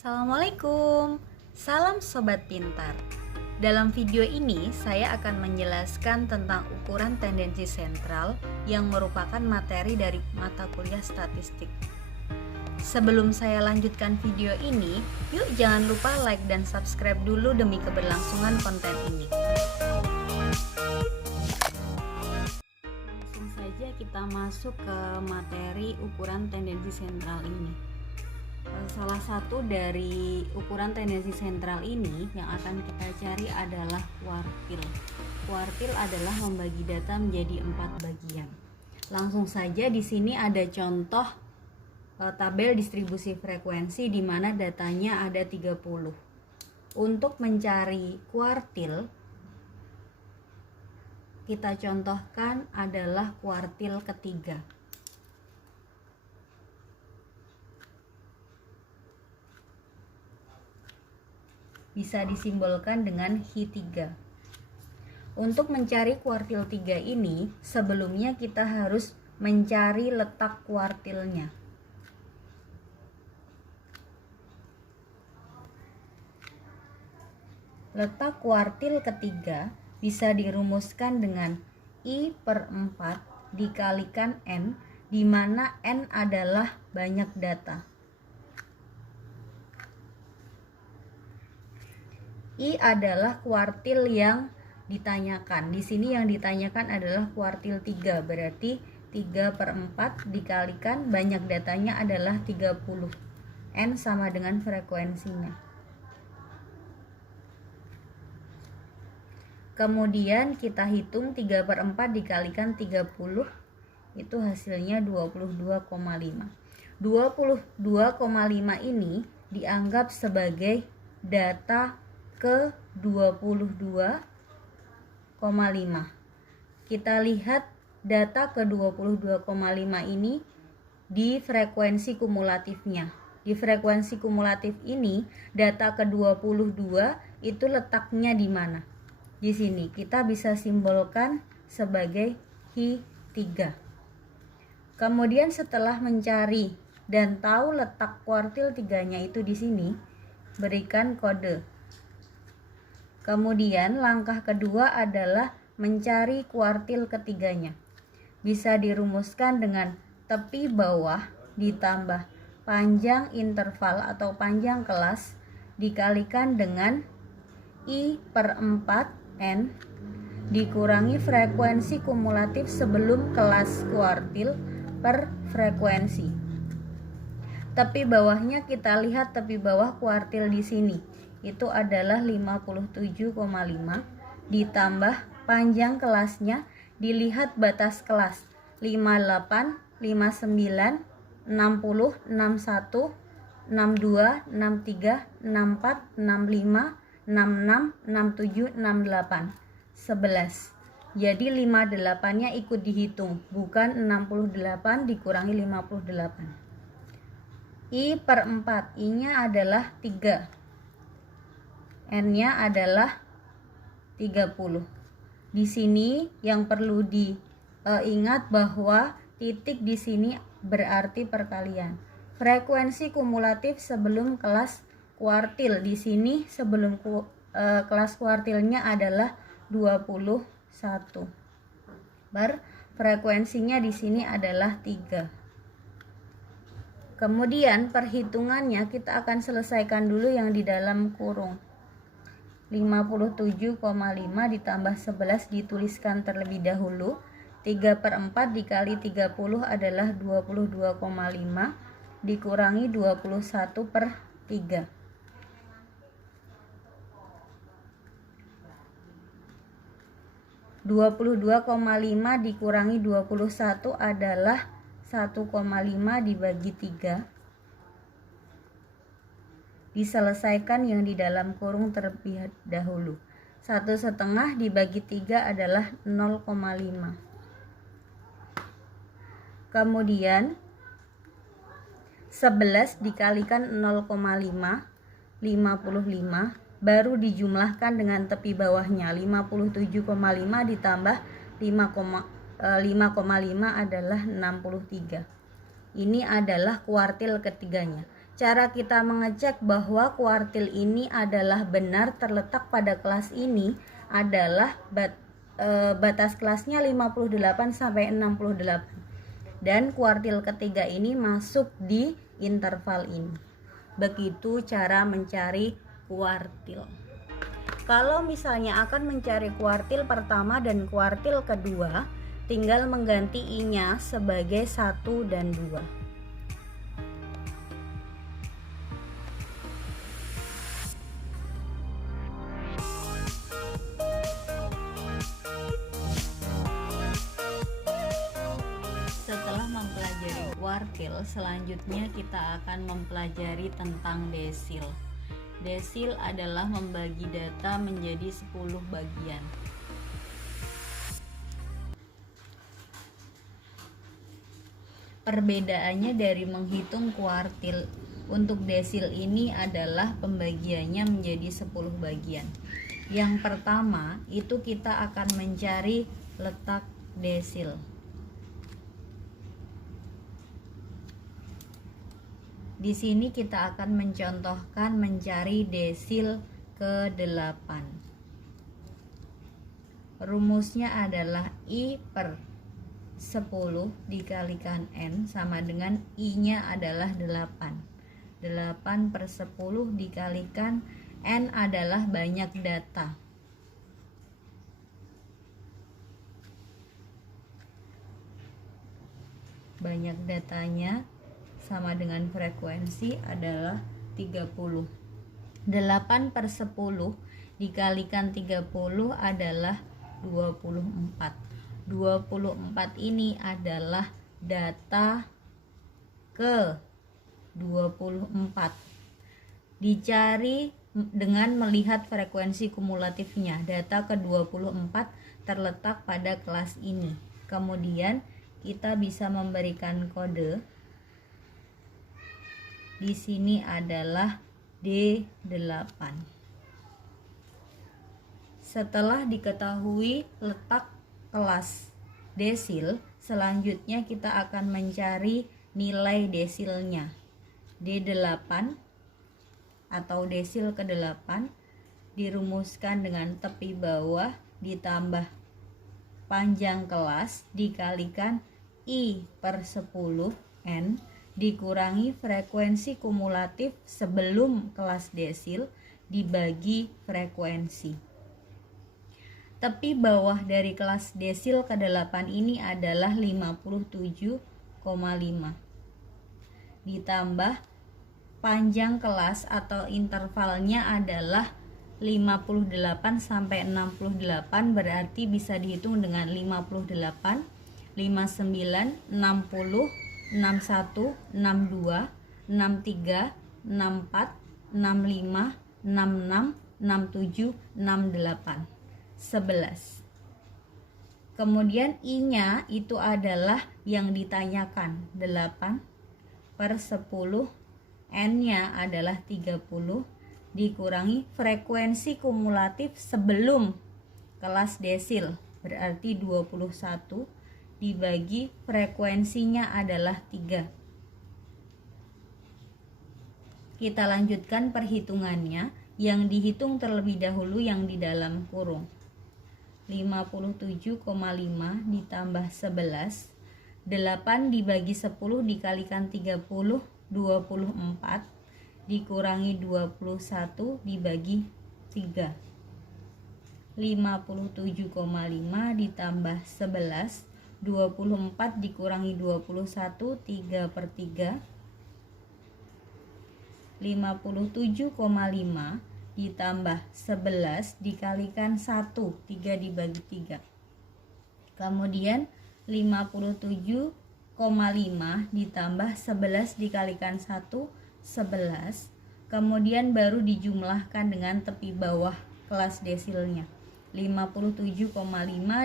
Assalamualaikum, salam sobat pintar. Dalam video ini saya akan menjelaskan tentang ukuran tendensi sentral yang merupakan materi dari mata kuliah statistik. Sebelum saya lanjutkan video ini, yuk jangan lupa like dan subscribe dulu demi keberlangsungan konten ini. Langsung saja kita masuk ke materi ukuran tendensi sentral ini. Salah satu dari ukuran tendensi sentral ini yang akan kita cari adalah kuartil. Kuartil adalah membagi data menjadi 4 bagian. Langsung saja di sini ada contoh tabel distribusi frekuensi di mana datanya ada 30. Untuk mencari kuartil, kita contohkan adalah kuartil ketiga. Bisa disimbolkan dengan Hi3. Untuk mencari kuartil 3 ini, sebelumnya kita harus mencari letak kuartilnya. Letak kuartil ketiga bisa dirumuskan dengan I/4 dikalikan N, di mana N adalah banyak data. I adalah kuartil yang ditanyakan. Di sini yang ditanyakan adalah kuartil 3, berarti 3/4 dikalikan banyak datanya adalah 30. N sama dengan frekuensinya. Kemudian kita hitung 3/4 dikalikan 30, itu hasilnya 22,5. 22,5 ini dianggap sebagai data ke 22,5. Kita lihat data ke 22,5 ini di frekuensi kumulatifnya. Di frekuensi kumulatif ini data ke 22 itu letaknya di mana? Di sini kita bisa simbolkan sebagai Hi3. Kemudian setelah mencari dan tahu letak kuartil 3-nya itu di sini, berikan kode. Kemudian langkah kedua adalah mencari kuartil ketiganya. Bisa dirumuskan dengan tepi bawah ditambah panjang interval atau panjang kelas dikalikan dengan I/4 N dikurangi frekuensi kumulatif sebelum kelas kuartil per frekuensi. Tepi bawahnya kita lihat tepi bawah kuartil di sini. Itu adalah 57,5 ditambah panjang kelasnya, dilihat batas kelas 58, 59, 60, 61, 62, 63, 64, 65, 66, 67, 68, 11. Jadi 58-nya ikut dihitung, bukan 68 dikurangi 58. I/4, I-nya adalah 3. N-nya adalah 30. Di sini yang perlu diingat bahwa titik di sini berarti perkalian. Frekuensi kumulatif sebelum kelas kuartil di sini sebelum kelas kuartilnya adalah 21. Frekuensinya di sini adalah 3. Kemudian perhitungannya kita akan selesaikan dulu yang di dalam kurung. 57,5 ditambah 11 dituliskan terlebih dahulu. 3/4 dikali 30 adalah 22,5 dikurangi 21/3. 22,5 dikurangi 21 adalah 1,5 dibagi 3. Diselesaikan yang di dalam kurung terlebih dahulu. 1,5 dibagi 3 adalah 0,5. Kemudian 11 dikalikan 0,5, 55, baru dijumlahkan dengan tepi bawahnya. 57,5 ditambah 5,5 adalah 63. Ini adalah kuartil ketiganya. Cara kita mengecek bahwa kuartil ini adalah benar terletak pada kelas ini adalah batas kelasnya 58 sampai 68 dan kuartil ketiga ini masuk di interval ini. Begitu cara mencari kuartil. Kalau misalnya akan mencari kuartil pertama dan kuartil kedua, tinggal mengganti I-nya sebagai 1 dan 2. Setelah mempelajari kuartil, selanjutnya kita akan mempelajari tentang desil. Desil adalah membagi data menjadi 10 bagian. Perbedaannya dari menghitung kuartil untuk desil ini adalah pembagiannya menjadi 10 bagian. Yang pertama, itu kita akan mencari letak desil. Di sini kita akan mencontohkan mencari desil ke-8. Rumusnya adalah I per 10 dikalikan N sama dengan I-nya adalah 8. 8 per 10 dikalikan N adalah banyak data. Banyak datanya sama dengan frekuensi adalah 30. 8 per 10 dikalikan 30 adalah 24. 24 ini adalah data ke 24. Dicari dengan melihat frekuensi kumulatifnya. Data ke 24 terletak pada kelas ini. Kemudian kita bisa memberikan kode. Di sini adalah D8. Setelah diketahui letak kelas desil, selanjutnya kita akan mencari nilai desilnya. D8 atau desil ke-8 dirumuskan dengan tepi bawah ditambah panjang kelas dikalikan I per 10 N dikurangi frekuensi kumulatif sebelum kelas desil dibagi frekuensi. Tepi bawah dari kelas desil ke-8 ini adalah 57,5 ditambah panjang kelas atau intervalnya adalah 58 sampai 68, berarti bisa dihitung dengan 58, 59, 60, 61, 62, 63, 64, 65, 66, 67, 68, 11. Kemudian I-nya itu adalah yang ditanyakan, 8 per 10, N-nya adalah 30, dikurangi frekuensi kumulatif sebelum kelas desil, berarti 21, dibagi frekuensinya adalah 3. Kita lanjutkan perhitungannya. Yang dihitung terlebih dahulu yang di dalam kurung. 57,5 ditambah 11, 8 dibagi 10 dikalikan 30, 24, dikurangi 21 dibagi 3. 57,5 ditambah 11, 24 dikurangi 21, 3 per 3. 57,5 ditambah 11 dikalikan 1, 3 dibagi 3. Kemudian 57,5 ditambah 11 dikalikan 1, 11. Kemudian baru dijumlahkan dengan tepi bawah kelas desilnya. 57,5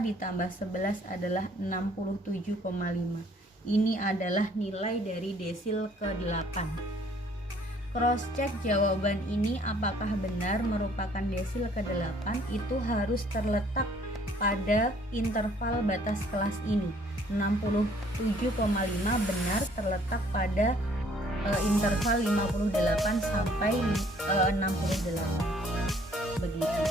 ditambah 11 adalah 67,5. Ini adalah nilai dari desil ke-8. Cross check jawaban ini apakah benar merupakan desil ke-8 itu harus terletak pada interval batas kelas ini. 67,5 benar terletak pada interval 58 sampai 68 begitu.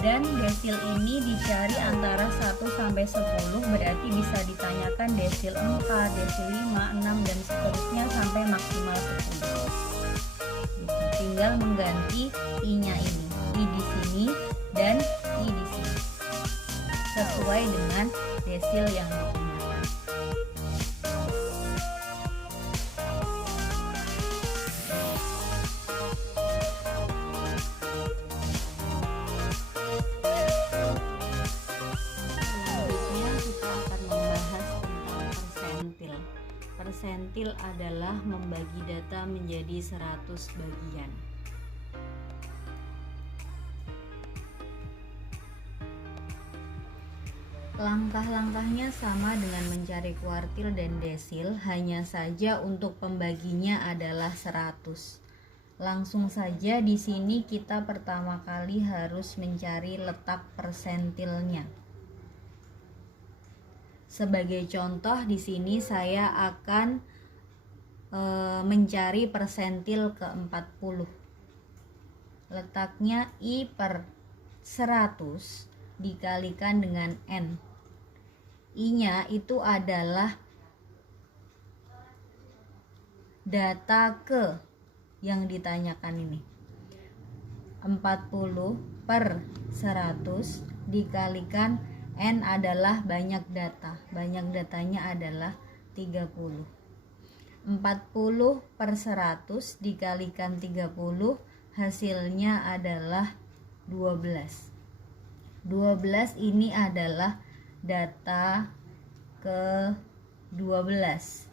Dan desil ini dicari antara 1 sampai 10, berarti bisa ditanyakan desil 4, desil 5, 6 dan seterusnya sampai maksimal 10. Gitu. Tinggal mengganti i-nya ini, i di sini dan i di sini sesuai dengan desil yang ditanyakan. Persentil adalah membagi data menjadi 100 bagian. Langkah-langkahnya sama dengan mencari kuartil dan desil, hanya saja untuk pembaginya adalah 100. Langsung saja di sini kita pertama kali harus mencari letak persentilnya. Sebagai contoh di sini saya akan mencari persentil ke-40. Letaknya i per 100 dikalikan dengan n. I-nya itu adalah data ke yang ditanyakan ini. 40 per 100 dikalikan n adalah banyak data. Banyak datanya adalah 30. 40 per 100 dikalikan 30 hasilnya adalah 12. 12 ini adalah data ke-12.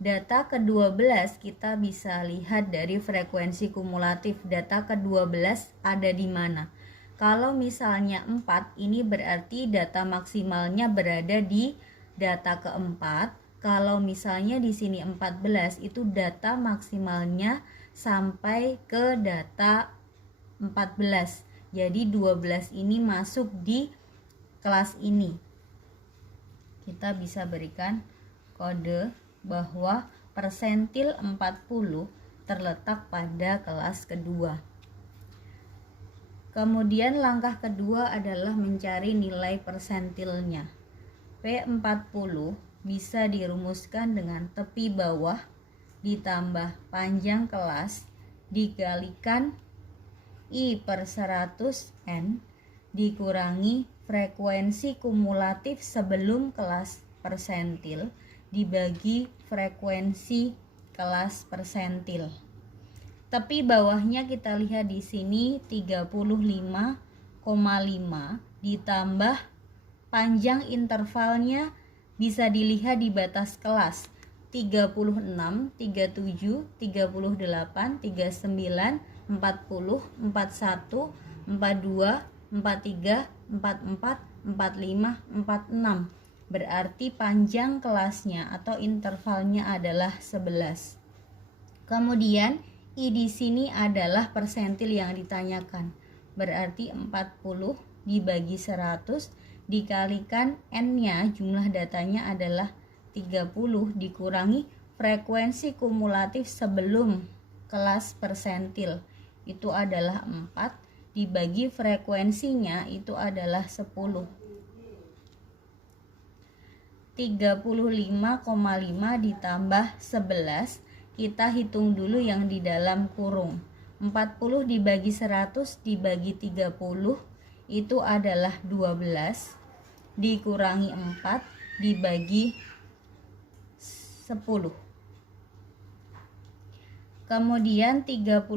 Data ke-12 kita bisa lihat dari frekuensi kumulatif. Data ke-12 ada di mana? Kalau misalnya 4, ini berarti data maksimalnya berada di data keempat. Kalau misalnya di sini 14, itu data maksimalnya sampai ke data 14. Jadi 12 ini masuk di kelas ini. Kita bisa berikan kode bahwa persentil 40 terletak pada kelas kedua. Kemudian langkah kedua adalah mencari nilai persentilnya. P40 bisa dirumuskan dengan tepi bawah ditambah panjang kelas dikalikan I per 100N dikurangi frekuensi kumulatif sebelum kelas persentil dibagi frekuensi kelas persentil. Tepi bawahnya kita lihat di sini 35,5 ditambah panjang intervalnya bisa dilihat di batas kelas 36, 37, 38, 39, 40, 41, 42, 43, 44, 45, 46. Berarti panjang kelasnya atau intervalnya adalah 11. Kemudian I di sini adalah persentil yang ditanyakan. Berarti 40 dibagi 100 dikalikan N-nya, jumlah datanya adalah 30 dikurangi frekuensi kumulatif sebelum kelas persentil. Itu adalah 4 dibagi frekuensinya itu adalah 10. 35,5 ditambah 11. Kita hitung dulu yang di dalam kurung. 40 dibagi 100 dibagi 30 itu adalah 12 dikurangi 4 dibagi 10. Kemudian 35,5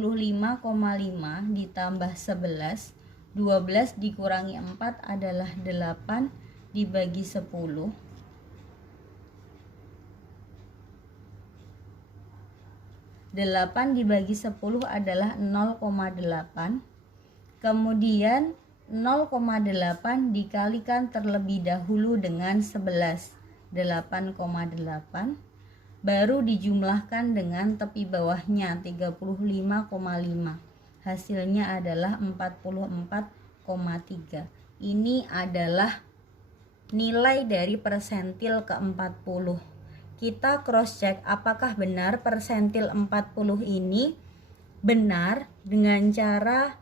ditambah 11, 12 dikurangi 4 adalah 8 dibagi 10. 8 dibagi 10 adalah 0,8. Kemudian 0,8 dikalikan terlebih dahulu dengan 11, 8,8. Baru dijumlahkan dengan tepi bawahnya 35,5. Hasilnya adalah 44,3. Ini adalah nilai dari persentil ke-40. kita cross check apakah benar persentil 40 ini benar dengan cara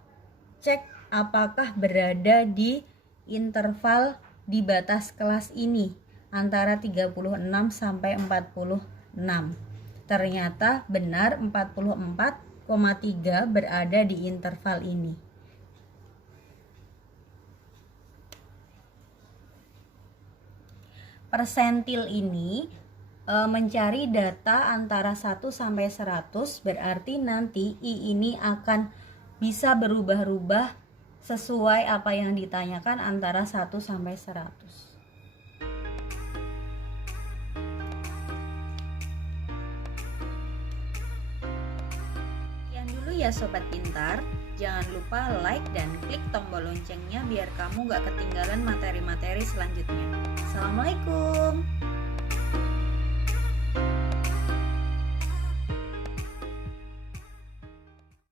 cek apakah berada di interval di batas kelas ini antara 36 sampai 46. Ternyata benar 44,3 berada di interval ini. Persentil ini mencari data antara 1 sampai 100, berarti nanti I ini akan bisa berubah-ubah sesuai apa yang ditanyakan antara 1 sampai 100. Sekian dulu ya Sobat Pintar. Jangan lupa like dan klik tombol loncengnya biar kamu gak ketinggalan materi-materi selanjutnya. Assalamualaikum.